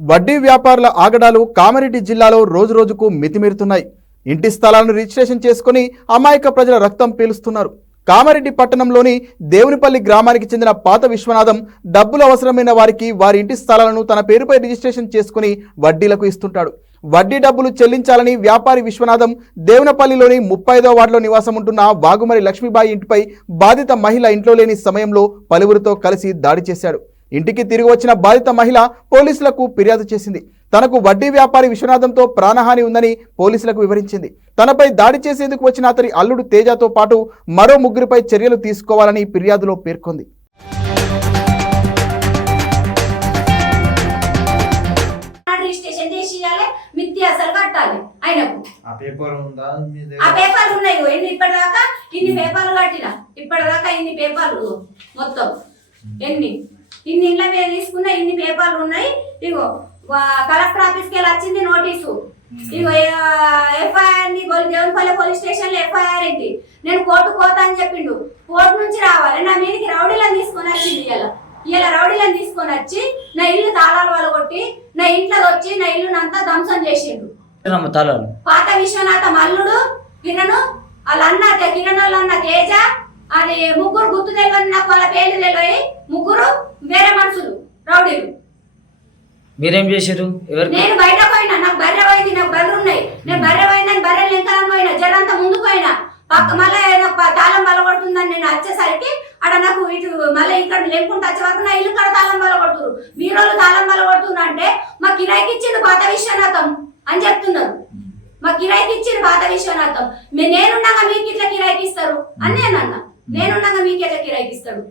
వడ్డీ వ్యాపారుల ఆగడాలు కామారెడ్డి జిల్లాలో రోజురోజుకు మితిమీరుతున్నాయి. ఇంటి స్థలాలను రిజిస్ట్రేషన్ చేసుకుని అమాయక ప్రజల రక్తం పీలుస్తున్నారు. కామారెడ్డి పట్టణంలోని దేవునిపల్లి గ్రామానికి చెందిన పాత విశ్వనాథం డబ్బులు అవసరమైన వారికి వారి ఇంటి స్థలాలను తన పేరుపై రిజిస్ట్రేషన్ చేసుకుని వడ్డీలకు ఇస్తుంటాడు. వడ్డీ డబ్బులు చెల్లించాలని వ్యాపారి విశ్వనాథం దేవునపల్లిలోని 35వ వార్డులో నివాసం ఉంటున్న వాగుమరి లక్ష్మీబాయి ఇంటిపై బాధిత మహిళ ఇంట్లో లేని సమయంలో పలువురితో కలిసి దాడి చేశాడు. ఇంటికి తిరిగి వచ్చిన బాధిత మహిళ పోలీసులకు ఫిర్యాదు చేసింది. తనకు వడ్డీ వ్యాపారి విశ్వనాథంతో ప్రాణహాని ఉందని పోలీసులకు వివరించింది. తనపై దాడి చేసేందుకు వచ్చిన అతని అల్లుడు తేజతో పాటు మరో ముగ్గురిపై చర్యలు తీసుకోవాలని ఫిర్యాదులో పేర్కొంది. ఇన్ని ఇళ్ళ మీద తీసుకున్న ఇన్ని పేపర్లు ఉన్నాయి. ఇగో కలెక్టర్ ఆఫీస్కి వెళ్ళి వచ్చింది నోటీసు. ఇగో ఎఫ్ఐఆర్ ని దేవునిపల్లి పోలీస్ స్టేషన్ లో ఎఫ్ఐఆర్ అయింది. నేను కోర్టు పోతా అని చెప్పిండు. కోర్టు నుంచి రావాలి. నా మీదకి రౌడీలను తీసుకొని వచ్చింది. ఇలా రౌడీలను తీసుకొని వచ్చి నా ఇల్లు తాళాలు వలగొట్టి నా ఇంట్లో వచ్చి నా ఇల్లునంతా ధ్వంసం చేసిండు. పాత విశ్వనాథ మల్లుడు కిరణ్ వాళ్ళ అన్న కిరణ్ వాళ్ళ అన్న తేజ, అది ముగ్గురు గుర్తు తెలియని నాకు వాళ్ళ పేర్లు తెలియదు. ముగ్గురు వేరే మనుషులు రౌడీలు. మీరేం చేశారు? నేను బయట పోయినా. నాకు బర్రె పోయింది. నాకు బర్రెలు ఉన్నాయి. నేను బర్రె పోయిందని బర్రెలు లెంకాలని పోయినా. జరంతా ముందు పోయినా. పక్క మళ్ళీ తాళం బలగొడుతుందని నేను వచ్చేసరికి అక్కడ నాకు ఇటు మళ్ళీ ఇక్కడ లెంకుంటూ వచ్చే వరకు నా ఇల్లు ఇక్కడ తాళం బలగొడుతున్నారు. మీరు తాళం బలగొడుతున్నా అంటే మా కిరాయికి ఇచ్చిండు పాత విశ్వనాథం అని చెప్తున్నారు. మా కిరాయికి ఇచ్చిండు పాత విశ్వనాథం. నేనుండగా మీకు ఇట్లా కిరాయికి ఇస్తారు అని నేను అన్నా. నేనుండగా మీకు ఎట్లా కిరాయికి ఇస్తాడు?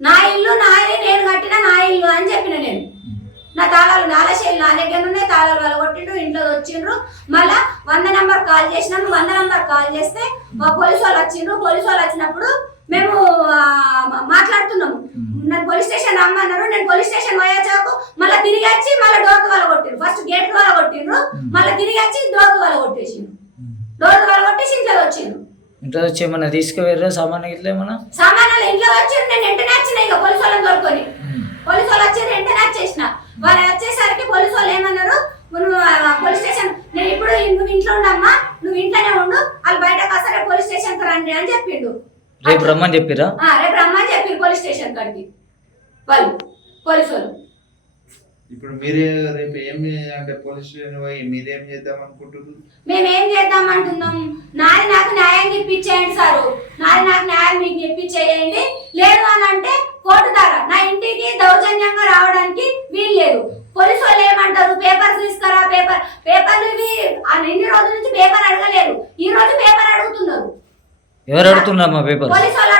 నా ఇల్లు నాది, నేను కట్టిన నా ఇల్లు అని చెప్పిన. నేను నా తాళాలు నాలశైలు నా దగ్గర ఉన్నాయి. తాళాలు వాళ్ళు కొట్టిండ్రు. ఇంట్లో వచ్చిండ్రు. మళ్ళా 100 నెంబర్ కాల్ చేసినాము. 100 నెంబర్ కాల్ చేస్తే మా పోలీసు వాళ్ళు వచ్చిండ్రు. పోలీసు వాళ్ళు వచ్చినప్పుడు మేము మాట్లాడుతున్నాము. నన్ను పోలీస్ స్టేషన్ రమ్మన్నారు. నేను పోలీస్ స్టేషన్ పోయాచాకు మళ్ళీ తిరిగి వచ్చి మళ్ళీ డోర్కు వాళ్ళ కొట్టిండ్రు. ఫస్ట్ గేట్ వాళ్ళ కొట్టిండ్రు. మళ్ళీ తిరిగి వచ్చి డోర్కు వాళ్ళ కొట్టేసిండ్రు. డోర్కు వాళ్ళ కొట్టేసి ఇంట్లో వచ్చిండ్రు. ఇంట్లో వచ్చి ఏమన్నా తీసుకువెళ్ళరా? సామాన్ ఇట్లా ఏమన్నా సామాన్లు ఇంట్లో వచ్చారు. నేను వెంటనే వచ్చిన. ఇక పోలీసు వాళ్ళని దొరుకుని పోలీసు వాళ్ళు వచ్చారు. వెంటనే వచ్చేసిన. వాళ్ళు వచ్చేసరికి పోలీసు వాళ్ళు ఏమన్నారు, నువ్వు పోలీస్ స్టేషన్ నేను ఇప్పుడు నువ్వు ఇంట్లో ఉండమ్మా, నువ్వు ఇంట్లోనే ఉండు, వాళ్ళు బయటకు వస్తారే పోలీస్ స్టేషన్ కి రండి అని చెప్పిండు. రేపు రమ్మని చెప్పిరా? రేపు రమ్మని చెప్పి పోలీస్ స్టేషన్ కాడికి వాళ్ళు పోలీసు వాళ్ళు. ఇప్పుడు మీరే రేపు ఏమి అంటే పోలీస్ స్టేషన్ పోయి మీరేం చేద్దాం అనుకుంటున్నారు? మేమేం చేద్దాం అంటున్నాం, నాది నాకు న్యాయం ఇప్పించేయండి సారు, నాది నాకు న్యాయం మీకు ఇప్పించేయండి. లేదు అని అంటే కోర్టు ద్వారా నా ఇంటికి దౌర్జన్యంగా రావడానికి వీలు లేదు. పోలీసు వాళ్ళు ఏమంటారు, పేపర్స్ తీసుకురా, పేపర్లు ఇవి ఎన్ని రోజుల నుంచి పేపర్ అడగలేదు. ఈ రోజు పేపర్ అడుగుతున్నారు. ఎవరు అడుగుతున్నారు? మా పేపర్ పోలీసు వాళ్ళు